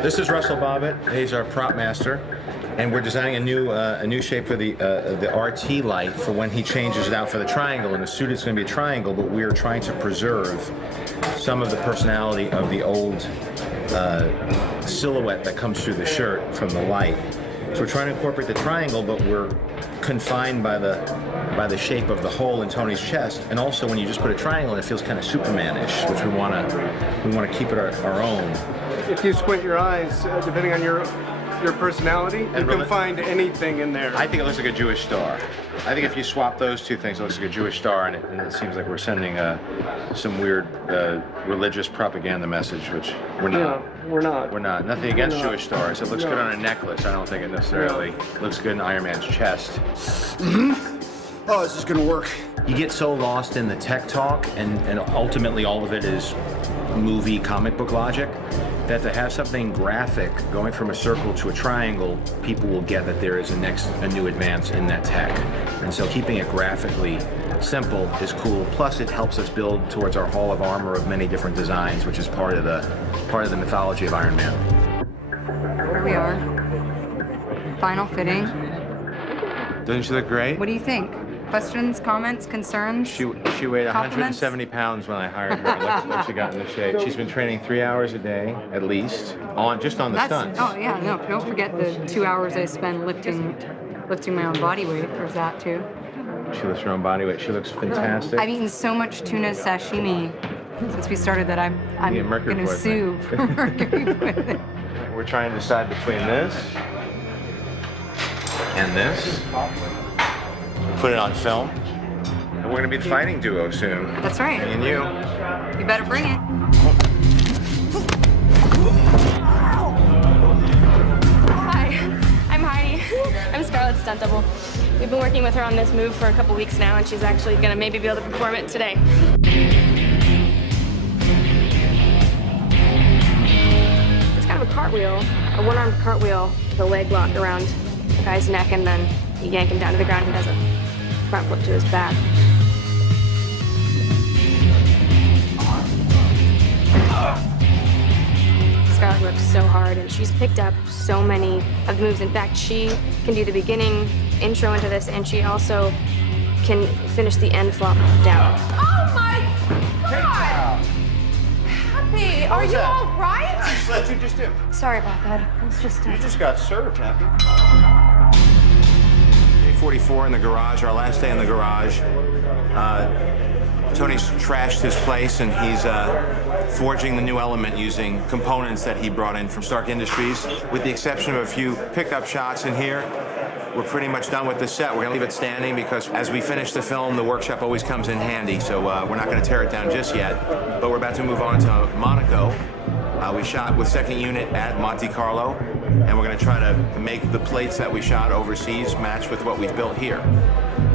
This is Russell Bobbitt. He's our prop master, and we're designing a new shape for the RT light for when he changes it out for the triangle. In the suit, it's going to be a triangle, but we're trying to preserve some of the personality of the old silhouette that comes through the shirt from the light. So we're trying to incorporate the triangle, but we're confined by the shape of the hole in Tony's chest. And also, when you just put a triangle in, it feels kind of Superman-ish, which we want to keep it our own. If you squint your eyes, depending on your personality, you can find anything in there. I think it looks like a Jewish star. I think if you swap those two things, it looks like a Jewish star, and it seems like we're sending some weird religious propaganda message, which we're not. No, we're not. We're not. Nothing against Jewish stars. It looks good on a necklace. I don't think it necessarily looks good in Iron Man's chest. Oh, this is gonna work. You get so lost in the tech talk, and ultimately all of it is movie comic book logic, that to have something graphic going from a circle to a triangle, people will get that there is a new advance in that tech. And so keeping it graphically simple is cool. Plus it helps us build towards our Hall of Armor of many different designs, which is part of the mythology of Iron Man. Here we are. Final fitting. Doesn't she look great? What do you think? Questions, comments, concerns? She weighed 170 pounds when I hired her. Look what she got in the shape. She's been training 3 hours a day, at least, just on the stunts. Oh yeah, no, don't forget the 2 hours I spend lifting my own body weight. There's that too. She lifts her own body weight. She looks fantastic. I've eaten so much tuna sashimi since we started that I'm gonna sue for mercury poisoning. We're trying to decide between this and this. Put it on film. And we're gonna be the fighting duo soon. That's right. Me and you. You better bring it. Hi, I'm Heidi. I'm Scarlett's stunt double. We've been working with her on this move for a couple weeks now, and she's actually gonna maybe be able to perform it today. It's kind of a cartwheel, a one-armed cartwheel with a leg lock around the guy's neck, and then you yank him down to the ground and he does a front flip to his back. Scarlett works so hard, and she's picked up so many of the moves. In fact, she can do the beginning intro into this, and she also can finish the end flop down. Oh my God! Happy, are you all right? What'd you just do? Sorry about that. It was just You just got served, Happy. Day 44 in the garage, our last day in the garage. Tony's trashed his place, and he's forging the new element using components that he brought in from Stark Industries. With the exception of a few pickup shots in here, we're pretty much done with the set. We're gonna leave it standing because as we finish the film, the workshop always comes in handy, so we're not gonna tear it down just yet. But we're about to move on to Monaco. We shot with second unit at Monte Carlo, and we're gonna try to make the plates that we shot overseas match with what we've built here.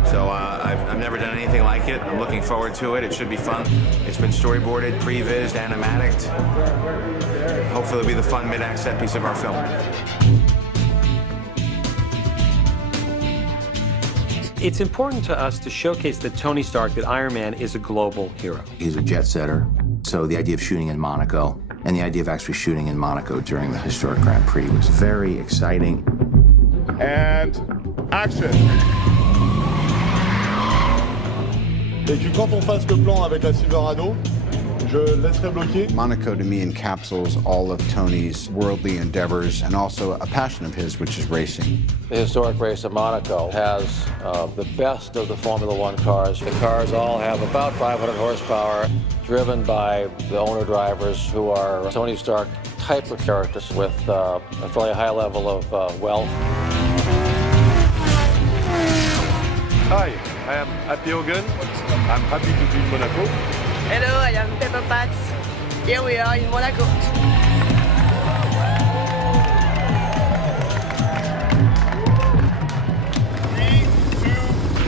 So I've never done anything like it. I'm looking forward to it. It should be fun. It's been storyboarded, pre-vised, animatic. Hopefully it'll be the fun mid-act set piece of our film. It's important to us to showcase that Tony Stark, that Iron Man is a global hero. He's a jet setter, so the idea of shooting in Monaco and the idea of actually shooting in Monaco during the historic Grand Prix was very exciting. And action. Et puis quand on fasse le plan avec la Silverado, je laisserai bloquer. Monaco to me encapsulates all of Tony's worldly endeavors and also a passion of his, which is racing. The historic race at Monaco has the best of the Formula One cars. The cars all have about 500 horsepower, driven by the owner-drivers who are Tony Stark type of characters with a fairly high level of wealth. Hi, I am Happy Hogan. I'm happy to be in Monaco. Hello, I am Pepper Potts. Here we are in Monaco. 3, 2,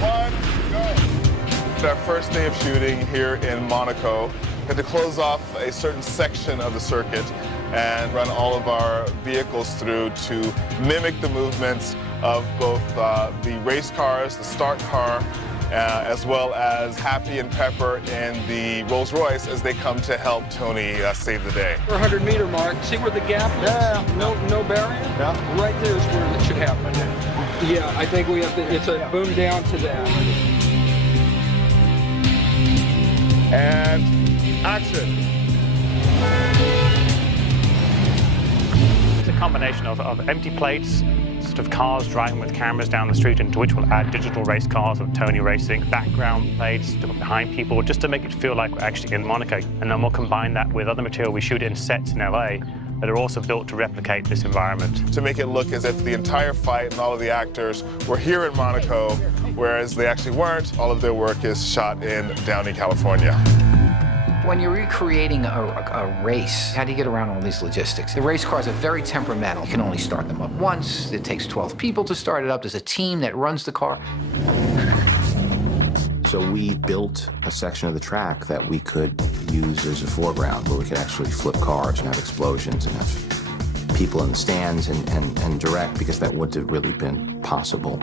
1, go. It's our first day of shooting here in Monaco. We had to close off a certain section of the circuit and run all of our vehicles through to mimic the movements of both the race cars, the start car, as well as Happy and Pepper in the Rolls Royce as they come to help Tony save the day. 400-meter mark. See where the gap is? Yeah. No barrier? Yeah. Right there is where it should happen. Yeah, I think we have to, it's a boom down to that. And action. It's a combination of empty plates, sort of cars driving with cameras down the street, into which we'll add digital race cars of Tony racing, background plates to put behind people, just to make it feel like we're actually in Monaco. And then we'll combine that with other material we shoot in sets in LA that are also built to replicate this environment. To make it look as if the entire fight and all of the actors were here in Monaco, whereas they actually weren't. All of their work is shot in Downey, California. When you're recreating a race, how do you get around all these logistics? The race cars are very temperamental. You can only start them up once. It takes 12 people to start it up. There's a team that runs the car. So we built a section of the track that we could use as a foreground, where we could actually flip cars and have explosions and have people in the stands and direct, because that wouldn't have really been possible.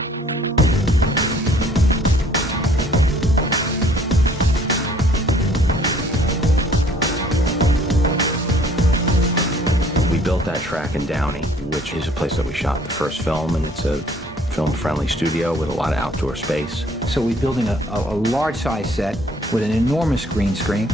We built that track in Downey, which is a place that we shot the first film, and it's a film-friendly studio with a lot of outdoor space. So we're building a large-size set with an enormous green screen.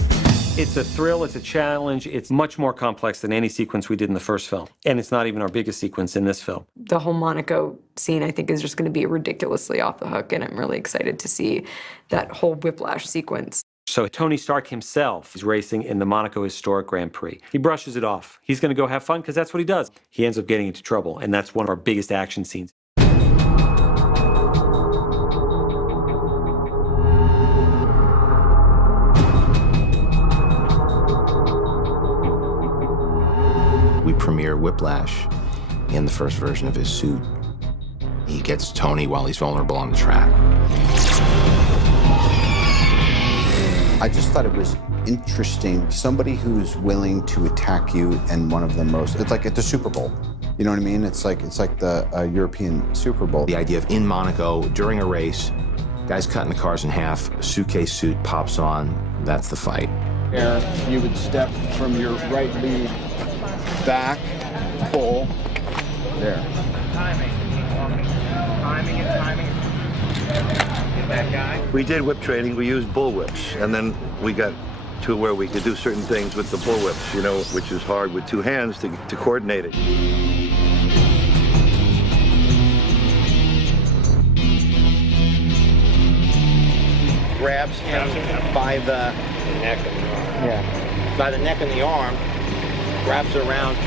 It's a thrill, it's a challenge, it's much more complex than any sequence we did in the first film. And it's not even our biggest sequence in this film. The whole Monaco scene, I think, is just going to be ridiculously off the hook, and I'm really excited to see that whole whiplash sequence. So Tony Stark himself is racing in the Monaco Historic Grand Prix. He brushes it off. He's going to go have fun because that's what he does. He ends up getting into trouble, and that's one of our biggest action scenes. We premiere Whiplash in the first version of his suit. He gets Tony while he's vulnerable on the track. I just thought it was interesting. Somebody who's willing to attack you in one of the most, it's like at the Super Bowl. You know what I mean? It's like the European Super Bowl. The idea of in Monaco, during a race, guys cutting the cars in half, a suitcase suit pops on, that's the fight. You would step from your right lead back, pull, there. Timing. Get that guy. We did whip training. We used bull whips, and then we got to where we could do certain things with the bull whips, you know, which is hard with two hands to coordinate it. Grabs him by the neck and the arm. Yeah. By the neck and the arm, wraps around,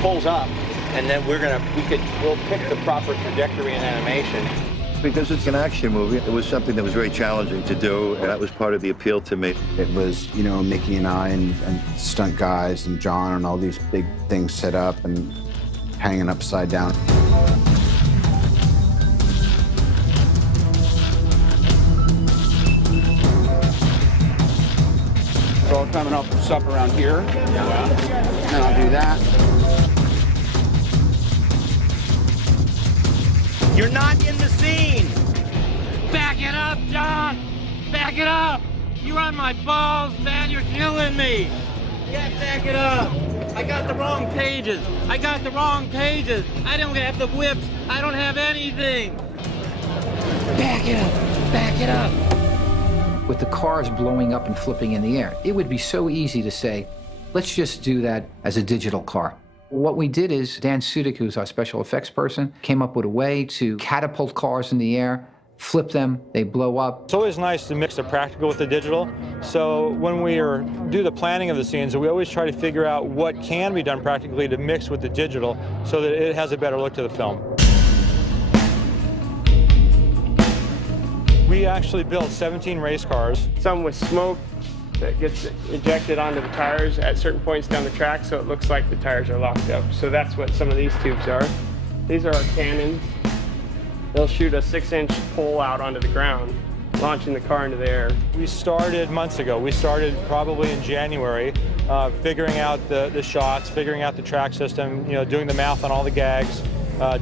pulls up, and then we'll pick the proper trajectory and animation. Because it's an action movie, it was something that was very challenging to do, and that was part of the appeal to me. It was, you know, Mickey and I and stunt guys and John and all these big things set up and hanging upside down. So I'll come and I'll sup around here. Yeah. And I'll do that. You're not in the scene! Back it up, John! Back it up! You're on my balls, man! You're killing me! Yeah, back it up! I got the wrong pages! I got the wrong pages! I don't have the whips! I don't have anything! Back it up! Back it up! With the cars blowing up and flipping in the air, it would be so easy to say, let's just do that as a digital car. What we did is, Dan Sudik, who's our special effects person, came up with a way to catapult cars in the air, flip them, they blow up. It's always nice to mix the practical with the digital. So when we do the planning of the scenes, we always try to figure out what can be done practically to mix with the digital so that it has a better look to the film. We actually built 17 race cars. Some with smoke that gets ejected onto the tires at certain points down the track, so it looks like the tires are locked up. So that's what some of these tubes are. These are our cannons. They'll shoot a 6-inch pole out onto the ground, launching the car into the air. We started months ago. We started probably in January, figuring out the shots, figuring out the track system, you know, doing the math on all the gags.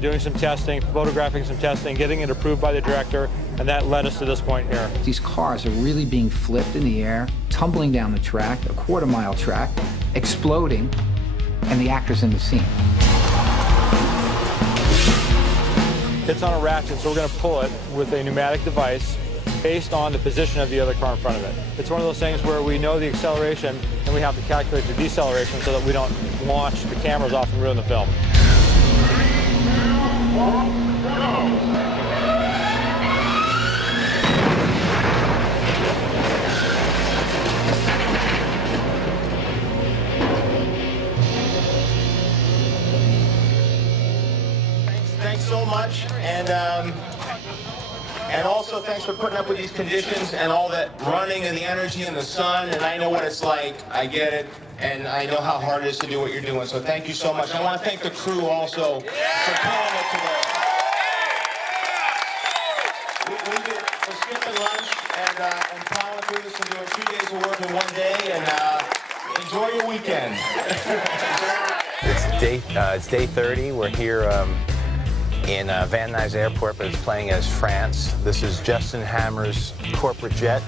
doing some testing, photographing some testing, getting it approved by the director, and that led us to this point here. These cars are really being flipped in the air, tumbling down the track, a quarter-mile track, exploding, and the actors in the scene. It's on a ratchet, so we're going to pull it with a pneumatic device based on the position of the other car in front of it. It's one of those things where we know the acceleration and we have to calculate the deceleration so that we don't launch the cameras off and ruin the film. Thanks so much, and also thanks for putting up with these conditions and all that running and the energy in the sun. And I know what it's like. I get it, and I know how hard it is to do what you're doing. So thank you so much. I want to thank the crew also for killing it today. For skipping lunch and plowing through this and doing 2 days of work in 1 day. And enjoy your weekend. It's day 30. We're here in Van Nuys Airport, but it's playing as France. This is Justin Hammer's corporate jet.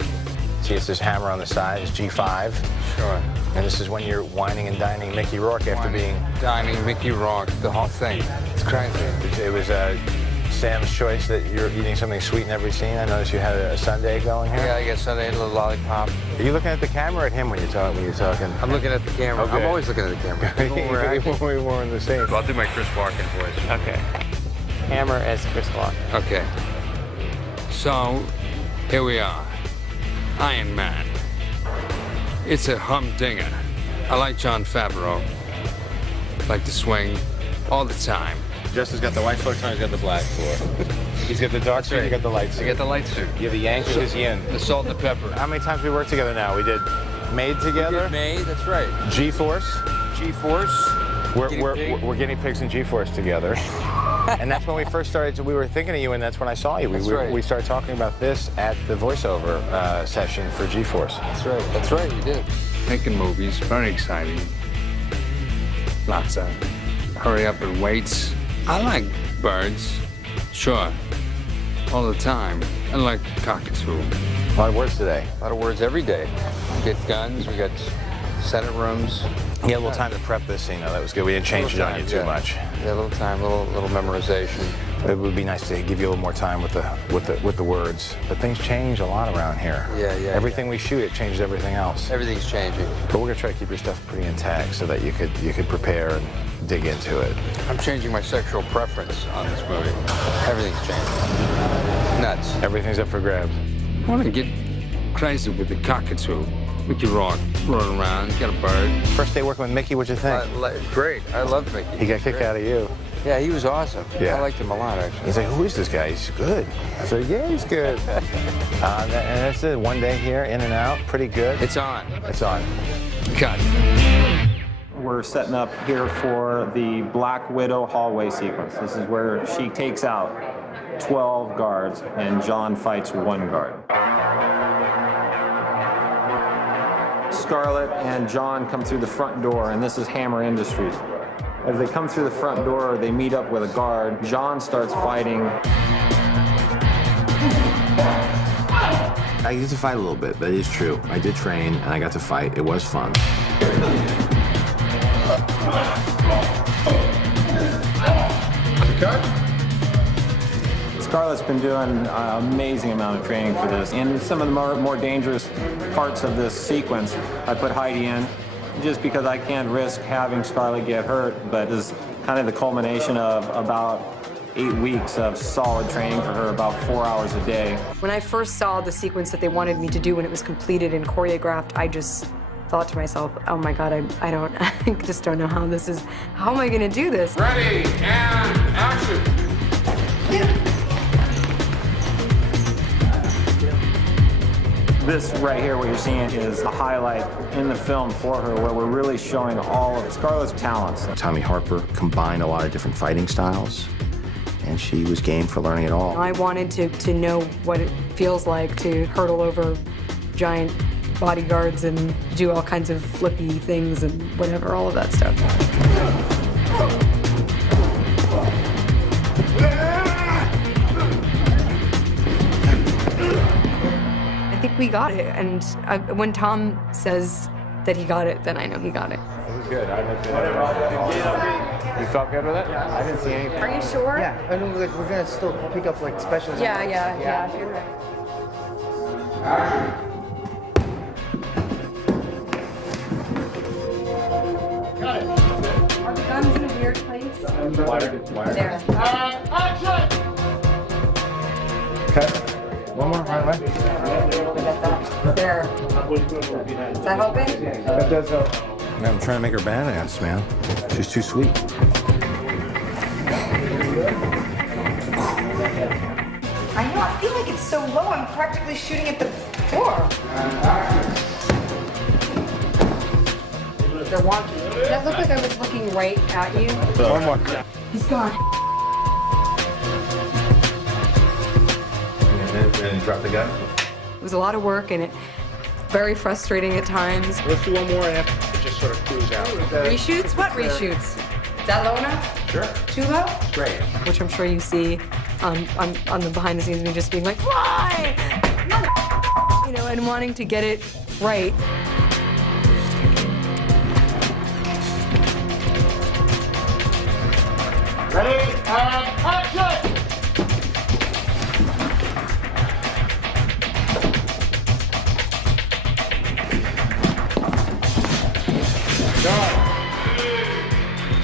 See, it says Hammer on the side. It's G5. Sure. And this is when you're whining and dining Mickey Rourke after being... Dining Mickey Rourke, the whole thing. It's crazy. It was Sam's choice that you're eating something sweet in every scene. I noticed you had a sundae going here. Yeah, I guess sundae, a little lollipop. Are you looking at the camera or at him when you're talking? I'm looking at the camera. Okay. I'm always looking at the camera. We're more in the same. I'll do my Chris Walken voice. Okay. Hammer as Chris Walken. Okay. So, here we are. Iron Man. It's a humdinger. I like Jon Favreau. Like to swing all the time. Justin's got the white floor, Tony's got the black floor. He's got the dark suit, you got the light suit. I got the light suit. You have the Yang, his Yin. The salt and the pepper. How many times we worked together now? We did Made together. We did Made, that's right. G-Force. G-Force. We're guinea pigs in G-Force together. And that's when we first started, we were thinking of you, and that's when I saw you. We started talking about this at the voiceover session for G-Force. That's right, you did. Making movies, very exciting. Lots of hurry up and waits. I like birds, sure, all the time. I like cockatoo. A lot of words today. A lot of words every day. We get guns, we got Senate rooms. You had a little time to prep this scene, though. That was good. We didn't change it on you too much. Yeah, a little time, a little memorization. It would be nice to give you a little more time with the words. But things change a lot around here. Yeah. Everything we shoot, it changes everything else. Everything's changing. But we're gonna try to keep your stuff pretty intact so that you could prepare and dig into it. I'm changing my sexual preference on this movie. Everything's changing. Nuts. Everything's up for grabs. I want to get crazy with the cockatoo. Mickey Rourke running around, got a bird. First day working with Mickey, what'd you think? Great. I love Mickey. He got a kick out of you. Yeah, he was awesome. Yeah. I liked him a lot, actually. He's like, who is this guy? He's good. I said, yeah, he's good. And that's it. 1 day here, in and out, pretty good. It's on. It's on. Cut. We're setting up here for the Black Widow hallway sequence. This is where she takes out 12 guards and John fights 1 guard. Scarlett and John come through the front door, and this is Hammer Industries. As they come through the front door, they meet up with a guard. John starts fighting. I get to fight a little bit, that is true. I did train, and I got to fight. It was fun. Scarlett's been doing an amazing amount of training for this. In some of the more dangerous parts of this sequence, I put Heidi in just because I can't risk having Scarlett get hurt, but this is kind of the culmination of about 8 weeks of solid training for her, about 4 hours a day. When I first saw the sequence that they wanted me to do when it was completed and choreographed, I just thought to myself, oh my God, I just don't know how am I gonna do this? Ready, and action. This right here, what you're seeing, is the highlight in the film for her, where we're really showing all of Scarlett's talents. Tommy Harper combined a lot of different fighting styles, and she was game for learning it all. I wanted to know what it feels like to hurdle over giant bodyguards and do all kinds of flippy things and whatever, all of that stuff. we got it. And when Tom says that he got it, then I know he got it. It was good. I looked at it. You felt good with it? I didn't see anything. Are you sure? Yeah, I mean, we're gonna still pick up like specials. Yeah, you're right. Got it. Are the guns in a weird place? There. Okay. One more, right away. There. Is that helping? That does help. Man, I'm trying to make her badass, man. She's too sweet. I know, I feel like it's so low, I'm practically shooting at the floor. They're wonky. Did that look like I was looking right at you? One more. He's gone. And then drop the gun. It was a lot of work and very frustrating at times. Let's do one more and after just sort of cruise out. Reshoots? What reshoots? Is that low enough? Sure. Too low? Great. Which I'm sure you see on the behind the scenes, me just being like, why? No, you know, and wanting to get it right. Ready, and action!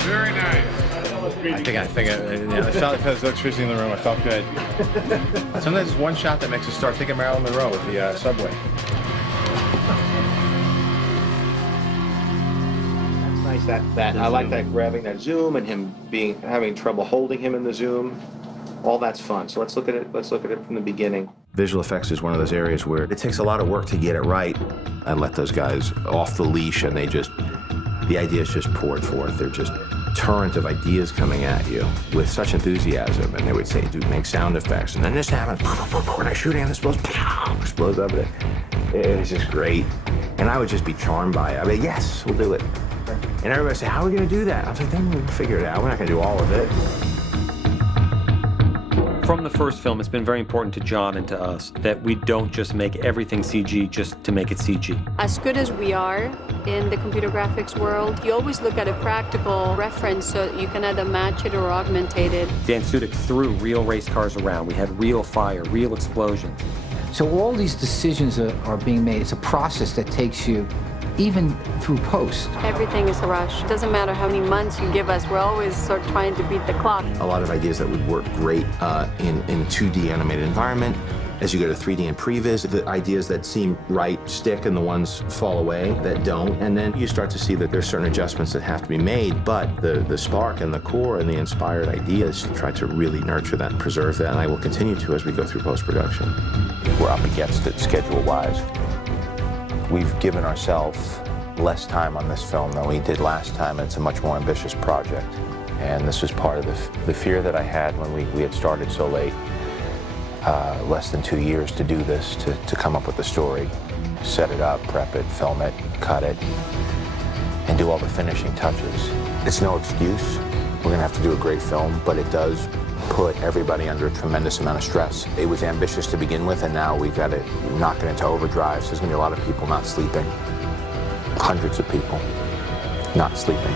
Very nice. I think I felt it was electricity in the room. I felt good. Sometimes it's one shot that makes us start thinking Marilyn Monroe with the subway. That's nice. That I like that grabbing that zoom and him having trouble holding him in the zoom. All that's fun. So let's look at it. Let's look at it from the beginning. Visual effects is one of those areas where it takes a lot of work to get it right. I let those guys off the leash, and the ideas just poured forth. They're just torrent of ideas coming at you with such enthusiasm, and they would say, dude, make sound effects, and then this happened, and I shoot, and this explodes up, it was just great, and I would just be charmed by it. I mean, yes, we'll do it, and everybody would say, how are we gonna do that? I was like, then we'll figure it out. We're not gonna do all of it. From the first film, it's been very important to John and to us that we don't just make everything CG just to make it CG. As good as we are in the computer graphics world, you always look at a practical reference so that you can either match it or augmentate it. Dan Sudik threw real race cars around. We had real fire, real explosions. So all these decisions are being made. It's a process that takes you even through post. Everything is a rush. It doesn't matter how many months you give us, we're always sort of trying to beat the clock. A lot of ideas that would work great in 2D animated environment. As you go to 3D and previs, the ideas that seem right stick and the ones fall away that don't. And then you start to see that there's certain adjustments that have to be made, but the spark and the core and the inspired ideas try to really nurture that and preserve that, and I will continue to as we go through post-production. We're up against it schedule-wise. We've given ourselves less time on this film than we did last time, and it's a much more ambitious project. And this was part of the fear that I had when we had started so late. Less than 2 years to do this, to come up with the story, set it up, prep it, film it, cut it, and do all the finishing touches. It's no excuse. We're gonna have to do a great film, but it does put everybody under a tremendous amount of stress. It was ambitious to begin with, and now we've got to knock it into overdrive. So there's gonna be a lot of people not sleeping. Hundreds of people not sleeping.